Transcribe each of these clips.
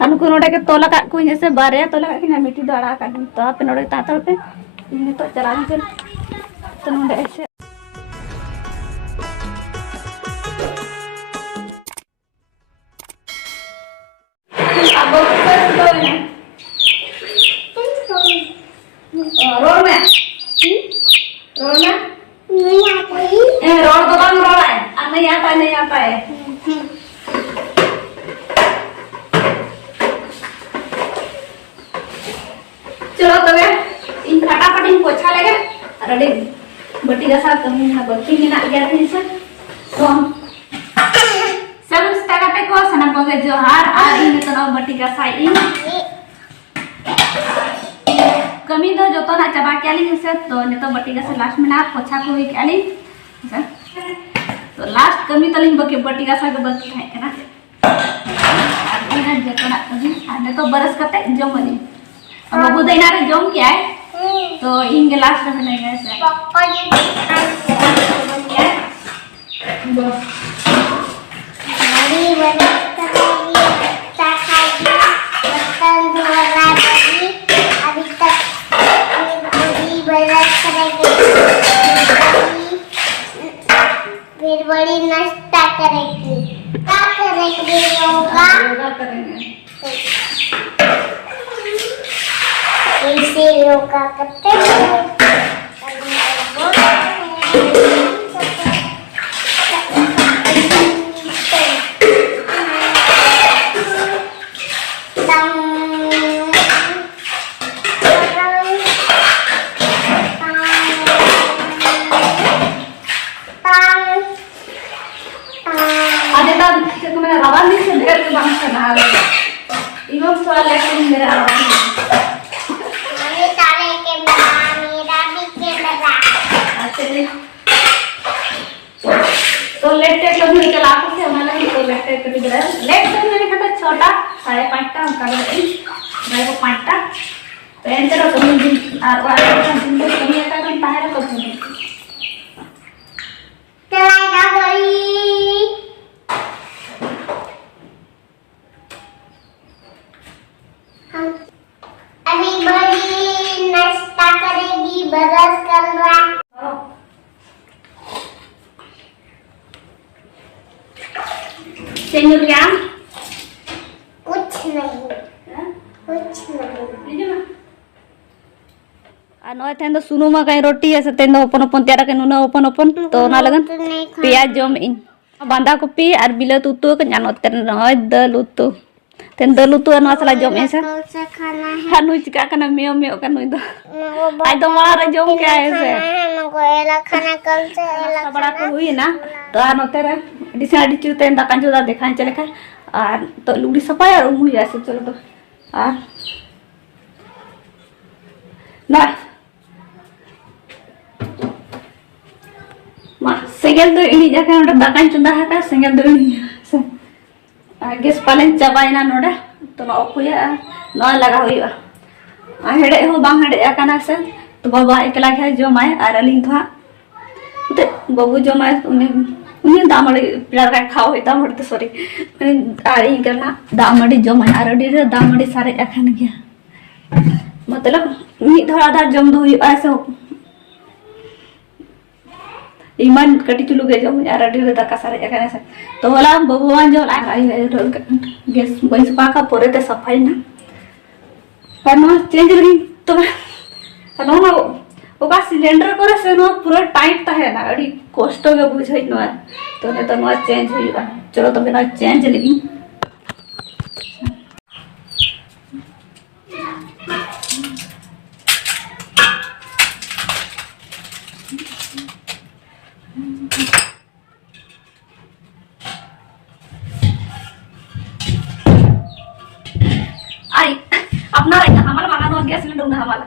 हनुको नोडे के तोला का कोई जैसे बारे तोला का कि मिट्टी दड़ा का तो आप नोडे तातल पे इन तो चला के तो नोडे ऐसे अब रोड में नहीं आता है रोड तो कम रोड है नहीं आता है चलो तब इन फटाफट इन पोछा लगे रेडी बटी का साथ कमी ना बटी में ना गया थी सर तो सब स्टार्ट को सना पगे जोहार आ इन तो ना बटी का साथ इन कमी दो जो तो ना चबा के आली से तो ने तो बटी का से लास्ट में ना पोछा को ही आली तो लास्ट कमी तो लिंग बके बटी का साथ बस है ना और इन जो तो ना कमी ने तो बरस करते जो मनी अब बाबू देना रे जोम क्या है तो इन के लास्ट में नहीं गए से पापा जी हमारी बरस करेगी खाएगी बर्तन धोना बड़ी अभी तक पूरी बरस करेगी फिर बड़ी नाश्ता करेगी क्या करेंगे योगा करेंगे ऐसे योगा करते हैं तो लेट टेक लोग नहीं चला सकते हमारा ही तो लेट टेक कभी जरा लेट टेक मैंने कहा छोटा 5.5 हम कर रहे मेरे को 5 तो एंटर तो कमी दिन और वाला दिन तो कमी आता है बाहर तो कमी चलाएगा भाई हम अभी बड़ी नाश्ता करेगी बरस कर रहा सेंगर क्या कुछ नहीं अनोय तेन तो सुनु मा कहीं रोटी है तेन दो अपन अपन त्यारा के नुना अपन अपन तो ना लगन प्याज जम इन बांधा कॉपी और बिलात उतु के जानो तेन नय दाल उतु तेन दाल उतु अनवा सला जम ऐसा खाना है हनु चिका कना मेओ मेओ का नुई दो आई तो मार जम क्या है से नको एला खाना कल से एला बड़ा को हुई ना तो आनो तेरे डिसा डिचु तेन दाकान जोदा देखान चले का और तो लुड़ी सफाई और मुई ऐसे चलो तो आ ना मा सेगल तो इनी जाके नोडा दाकान चंदा है सेगल तो इनी गैस पालन चाबाइना नोडा तो ना ओपुया ना लगा हुईवा आ हेडे हो बांग हेडे आकाना से तो बाबा एकला के जमाय और अलिंग था तो बाबू जमाय उन्हें दामड़ी प्यार का खाओ है दामड़ी तो सॉरी आरी करना दामड़ी जमाय और डी दामड़ी सारे अखन गया मतलब मी थोड़ा दा जम दो ऐसे इमान कटी चुलू के जम यार डी दाका सारे अखन से तो वाला बबुआन जो आई गैस बंस पाका पोरे ते सफाई ना पर नो चेंज लगी तो नो ना ओका सिलेंडर करे से नो पूरा टाइट है ना अड़ी कष्ट के बुझै न तो ने तो नो चेंज होइबा चलो तो बिना चेंज लगी आई अपना हमारा मांगा गैस सिलेंडर ना हमारा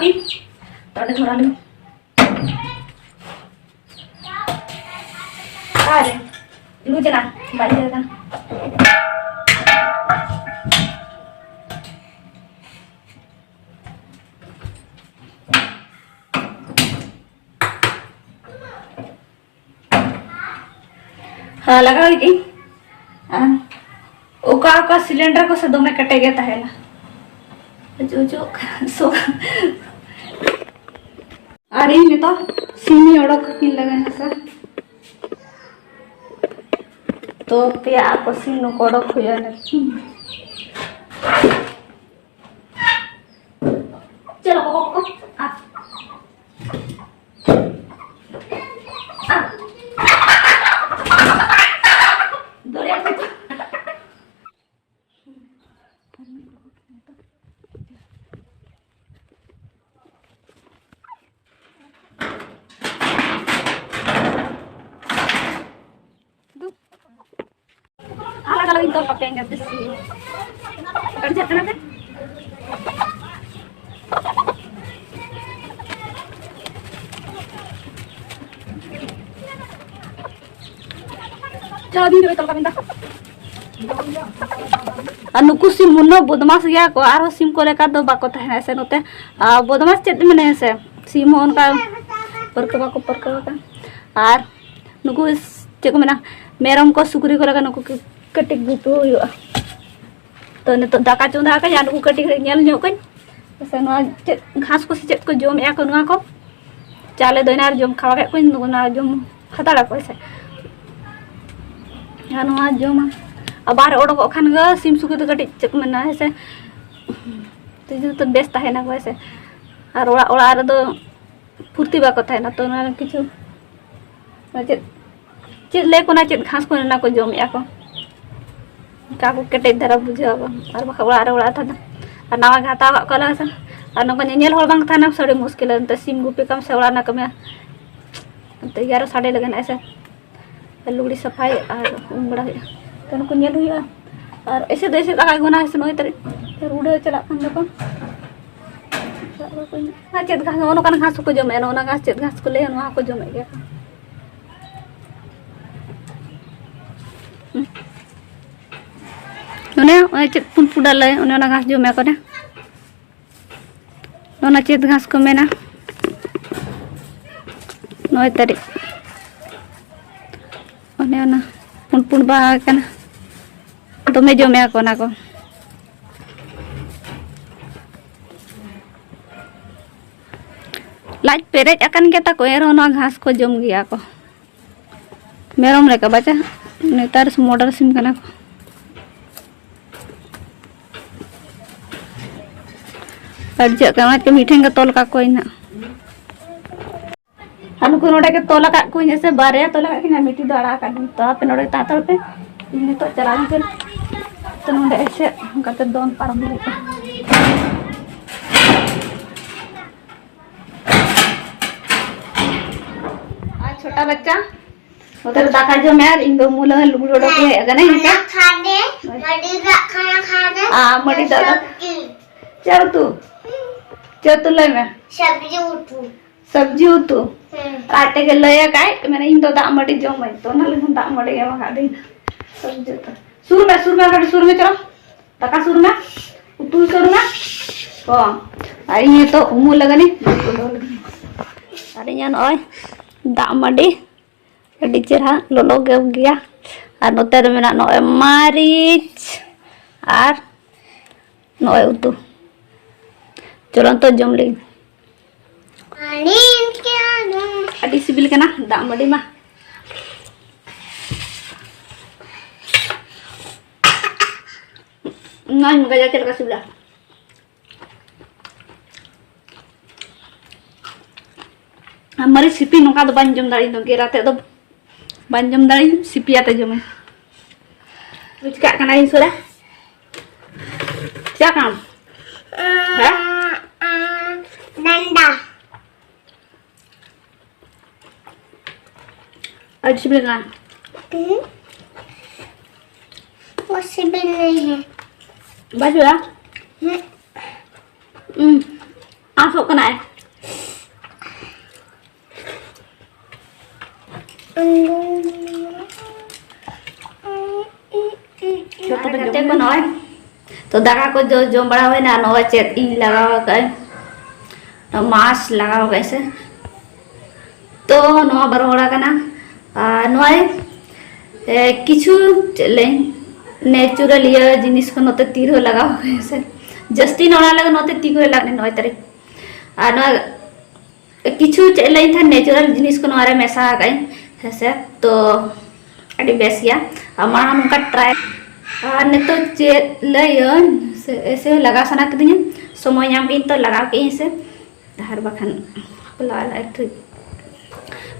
api. Taruh di dulu. Ada. Dulu jangan, balik jangan. लगा हुई ओका सिलेंडर को से दमे कटे गया तहेला जो जो सो अरे ने तो सीमी ओडक किन लगा है सर तो पिया को सीनो कोडक हुआ ने चलो को आ kalau itu pakai yang atas sih kerja kenapa jadi itu kalau minta नुकु सिम मुन्नो बदमाश गया को आरो सिम को लेकर दो बाको तहना ऐसे नोते बदमाश चेत मने ऐसे सिम होन का परकवा का आर नुकु चेक मेना मेरम को सुकुरी को लगा नुकु कटिक गुटू हुआ तो ने तो दाका चुंदा का या नुकु कटिक नेल ᱧᱚᱜ कई ऐसे नो घास को चेत को जोम या को नुआ को चाले दोनार जोम खावा के कोई नुना जोम हताड़ा को ऐसे या नुआ जोम बाहर ओडक खान ग सिम सुकु तो कटिक चेक मना ऐसे तो बेस तहेना को ऐसे और ओड़ा ओड़ा रे दो फुर्ती बाको तहेना तो ना किछु चेत ले को ना चेत घास को ना को जोम या को का को कटे धरा बुझाबो और बखा ओड़ा रे ओड़ा था और नावा घाता को ला सन और नको नेल होल बांग थाना सड़े मुश्किल त सिम गुपी कम से ओड़ा ना कमे तो 11 साढ़े लगन ऐसे लुगड़ी सफाई और उमड़ा तो नको नेल हुआ और ऐसे देसे लगा गुना है नोय तरी उड़े चला खान को ना चेत घास ओनो कान घास को जोमे ओना घास चेत घास को ले ओना को जोमे गया उन्हें चेत पुन पुडा ले ओना घास जोमे को ने ओना चेत घास को मेना नोय तरी ओना पुन पुन बा kana तो मैं जोमे को ना को लाज पेरेज अकन के ताको एरो ना घास को जोम गया को मेरम लेका बचा नेतार से मॉडल सिम कना को अज का के मीठें का तोल का कोई ना हम को नोडे के तोला का कोई जैसे बारे तोला का ना मिट्टी दड़ा का तो आप नोडे तातल पे इने तो चला चल तो नोडे ऐसे करते दोन पार मिले छोटा बच्चा उधर दाका जो मैं इंदो मूल लुगड़ो के अगने है खाने मडी का खाना खाने मडी दादा चल तू ले मैं सब्जी उतू काटे के लया काय मैंने इन तो दा मडी जो मैं तो ना लेन दा मडी के खा दे सब्जी तो सुर में चलो दाका सुर में उतू सुर में ओ आई ये तो उमु लगनी अरे यान ओय दा मडी अड़ी चेहरा लोलो गया और नोते मेना नोए मारिच और नोए उतू चलो तो जम ले अड़ी सिबिल के ना दा मडी मा ना गजा चल का सिबिला हमारी सिपी नोका तो बन जम दाड़ी दो गेराते तो बन जम दाड़ी सिपियाते जमे कुछ क्या करना है सोरा क्या काम है नंदा आज सिबिल का वो सिबिल नहीं है बाजू है आंसू कना है तो को नॉय तो दाका को जो जम बड़ा हुए ना नॉय चेत इन लगावा का मास लगावा कैसे तो नॉय बरोड़ा कना नॉय किछु चले नेचुरल ये जिनिस को नोते तीर लगावा कैसे जस्ती नोड़ा लगा नोते तीर लगाने नॉय तरे नॉय किछु चले था नेचुरल जिनिस को नॉय मेसा गए ऐसे तो अड़ी बेस गया हमारा हम उनका ट्राई ने तो चेत लयन ऐसे लगा सना कदिया समय नाम बिन तो लगा के से हर बखन पला लाइट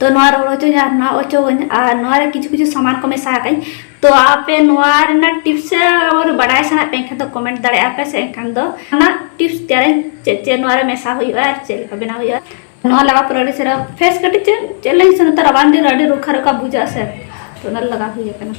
तो नोर ओचो जा ना ओचो नोर किछु किछु सामान को मेसा गई तो आपे नोर ना टिप्स और बड़ाई सना पे तो कमेंट दड़े आपे से खान दो ना टिप्स त्यारे चे नोर मेसा हुआ चे का बना हुआ नोर लगा पर से फेस कटी चे लई सन तर बांदी रडी रुखा रुखा बुझा से तो न लगा हुई है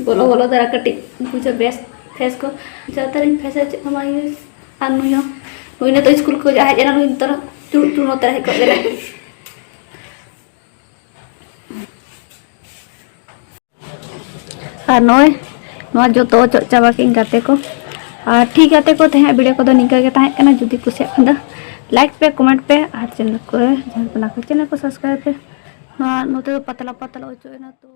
गोलो गोलो दरा कटी बुझा बेस फेस को जातर फेस हमारी अनुयो उइने तो स्कूल को जा जना नुइन तर टू नो तरह को देला नोय नोआ जो तो चाबा के गाते को ठीक गाते को तहे वीडियो को दो निका के तहे कना जुदी कुसे खंदा लाइक पे कमेंट पे और चैनल को सब्सक्राइब पे नोते पतला पतला हो ना तो